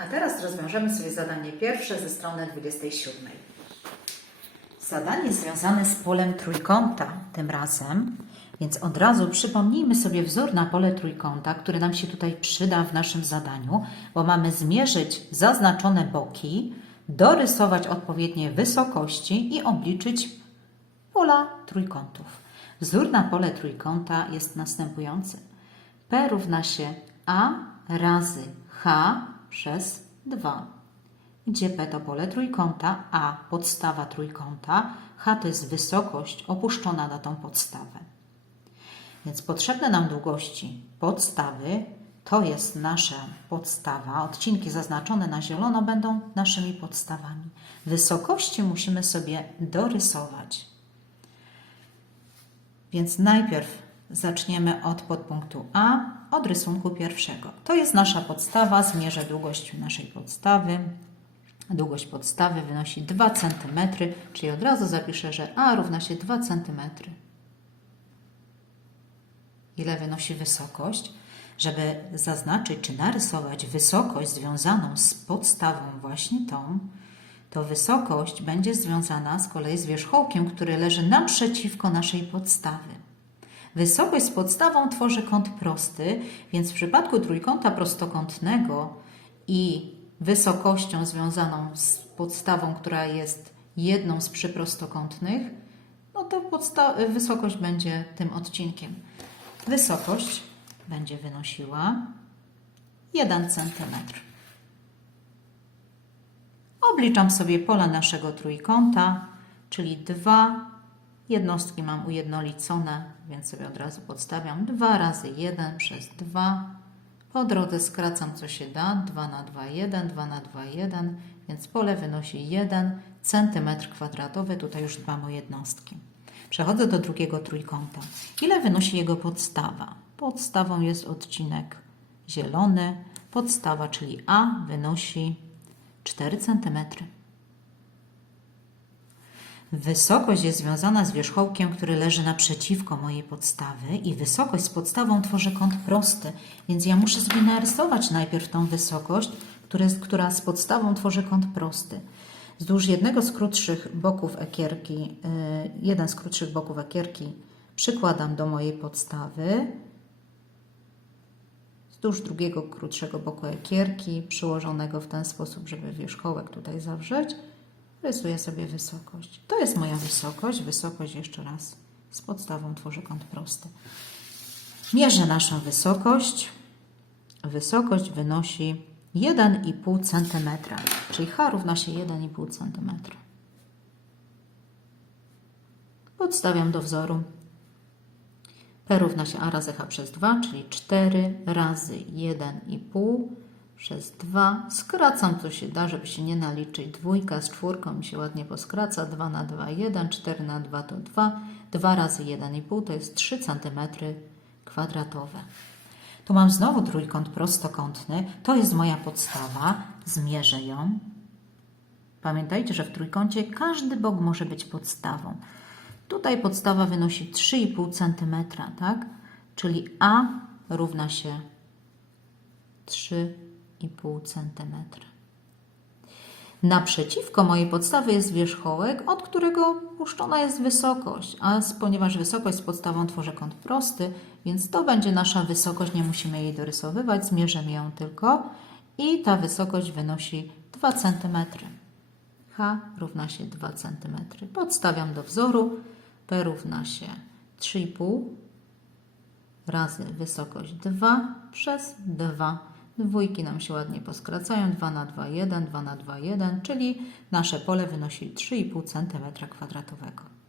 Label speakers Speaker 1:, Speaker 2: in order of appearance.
Speaker 1: A teraz rozwiążemy sobie zadanie pierwsze ze strony 27. Zadanie związane z polem trójkąta tym razem, więc od razu przypomnijmy sobie wzór na pole trójkąta, który nam się tutaj przyda w naszym zadaniu, bo mamy zmierzyć zaznaczone boki, dorysować odpowiednie wysokości i obliczyć pola trójkątów. Wzór na pole trójkąta jest następujący. P równa się A razy H przez 2 gdzie P to pole trójkąta, A podstawa trójkąta, H to jest wysokość opuszczona na tą podstawę. Więc potrzebne nam długości podstawy to jest nasza podstawa. Odcinki zaznaczone na zielono będą naszymi podstawami. Wysokości musimy sobie dorysować. Więc najpierw zaczniemy od podpunktu A, od rysunku pierwszego. To jest nasza podstawa, zmierzę długość naszej podstawy. Długość podstawy wynosi 2 cm, czyli od razu zapiszę, że A równa się 2 cm. Ile wynosi wysokość? Żeby zaznaczyć czy narysować wysokość związaną z podstawą właśnie tą, to wysokość będzie związana z kolei z wierzchołkiem, który leży naprzeciwko naszej podstawy. Wysokość z podstawą tworzy kąt prosty, więc w przypadku trójkąta prostokątnego i wysokością związaną z podstawą, która jest jedną z przyprostokątnych, no to wysokość będzie tym odcinkiem. Wysokość będzie wynosiła 1 cm. Obliczam sobie pola naszego trójkąta, czyli 2 jednostki mam ujednolicone, więc sobie od razu podstawiam 2 razy 1 przez 2. Po drodze skracam co się da, 2 na 2, 1, 2 na 2, 1, więc pole wynosi 1 cm kwadratowy, tutaj już dbam o jednostki. Przechodzę do drugiego trójkąta. Ile wynosi jego podstawa? Podstawą jest odcinek zielony. Podstawa, czyli A, wynosi 4 cm. Wysokość jest związana z wierzchołkiem, który leży naprzeciwko mojej podstawy i wysokość z podstawą tworzy kąt prosty, więc ja muszę sobie narysować najpierw tą wysokość, która, z podstawą tworzy kąt prosty. Wzdłuż jednego z krótszych boków ekierki, yy, jeden z krótszych boków ekierki przykładam do mojej podstawy. Wzdłuż drugiego krótszego boku ekierki, przyłożonego w ten sposób, żeby wierzchołek tutaj zawrzeć, rysuję sobie wysokość. To jest moja wysokość. Wysokość jeszcze raz z podstawą tworzę kąt prosty. Mierzę naszą wysokość. Wysokość wynosi 1,5 cm, czyli H równa się 1,5 cm. Podstawiam do wzoru. P równa się A razy H przez 2, czyli 4 razy 1,5 przez 2. Skracam co się da, żeby się nie naliczyć. Dwójka z czwórką mi się ładnie poskraca. 2 na 2, 1, 4 na 2 to 2. 2 razy 1,5 to jest 3 cm kwadratowe. Tu mam znowu trójkąt prostokątny. To jest moja podstawa. Zmierzę ją. Pamiętajcie, że w trójkącie każdy bok może być podstawą. Tutaj podstawa wynosi 3,5 cm, tak? Czyli A równa się 3,5 cm. Naprzeciwko mojej podstawy jest wierzchołek, od którego puszczona jest wysokość, a ponieważ wysokość z podstawą tworzy kąt prosty, więc to będzie nasza wysokość, nie musimy jej dorysowywać, zmierzymy ją tylko i ta wysokość wynosi 2 cm. H równa się 2 cm. Podstawiam do wzoru. P równa się 3,5 razy wysokość 2 przez 2. Dwójki nam się ładnie poskracają. 2 na 2, 1, 2 na 2, 1, czyli nasze pole wynosi 3,5 cm kwadratowego.